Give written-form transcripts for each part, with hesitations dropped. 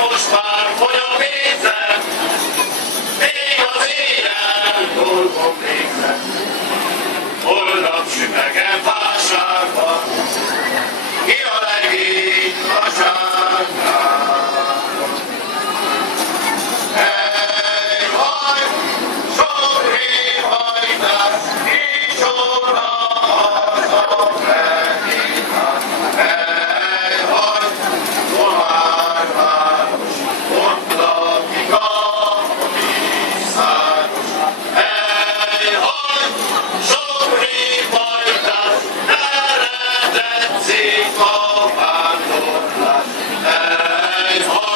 most már fogy a pénzem, még az éjjel dolgom végzem. Holnap süpegem vásárba, ki a legény a sárkába. Hely, haj, sorré hajtás, és orra az a felhívás. Hely, haj, Komárváros, ott lakik a mészáros. Hely, haj, sorré hajtás, erre tetszik a vándorlás. Hely, haj,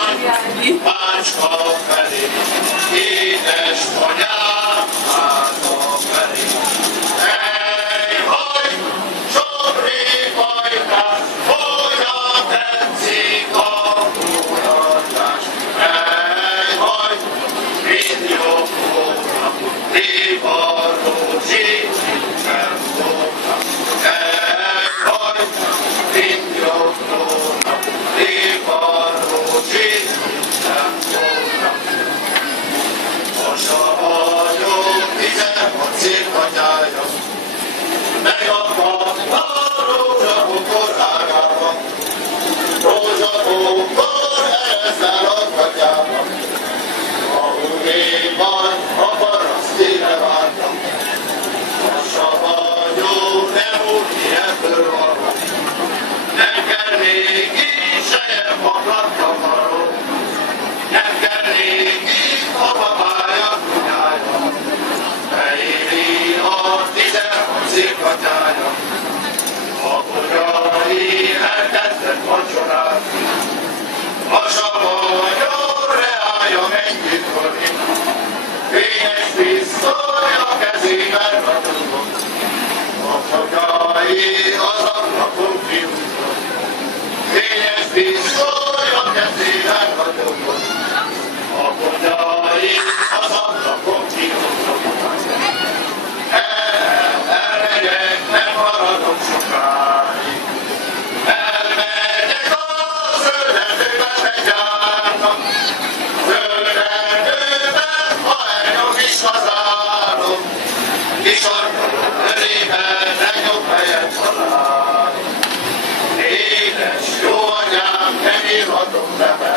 Bácska felé, édes anyám, hátra felé. Hely, haj, sorré hajtás, hogyan tetszik a fúratás. Hely, haj, mind jobb volna, Libarózsi, minden volna. Hely, haj, mind jobb volna, Libarózsi, minden volna. Most a hagyom, 16 székhagyája, megakadt a rózsabokor ágában, rózsabokor ezzel a katyában. A hunéban a parasztére vártam, most a hagyom, nem úgy ebből való, nem kell régi sejem paklattam való, nem kell régi a babája kunyája, beéri a 16 székhagyája. A kunyai elkezdett vacsorázni, a savanyom reája megnyitkolni, fényes pisztoly a kezében ragyogott, a kunyai az ablakon kiúzott, fényes pisztoly a kezében ragyogott, a kunyai az ablakon kiúzott. Elmegyek, nem maradok sokáig, elmegyek a zölderdőbe begyárnak, zölderdőben, ha elnyom is hazárom, kis arcom körében legjobb helyet találom. Édes jó anyám, nem írhatom be.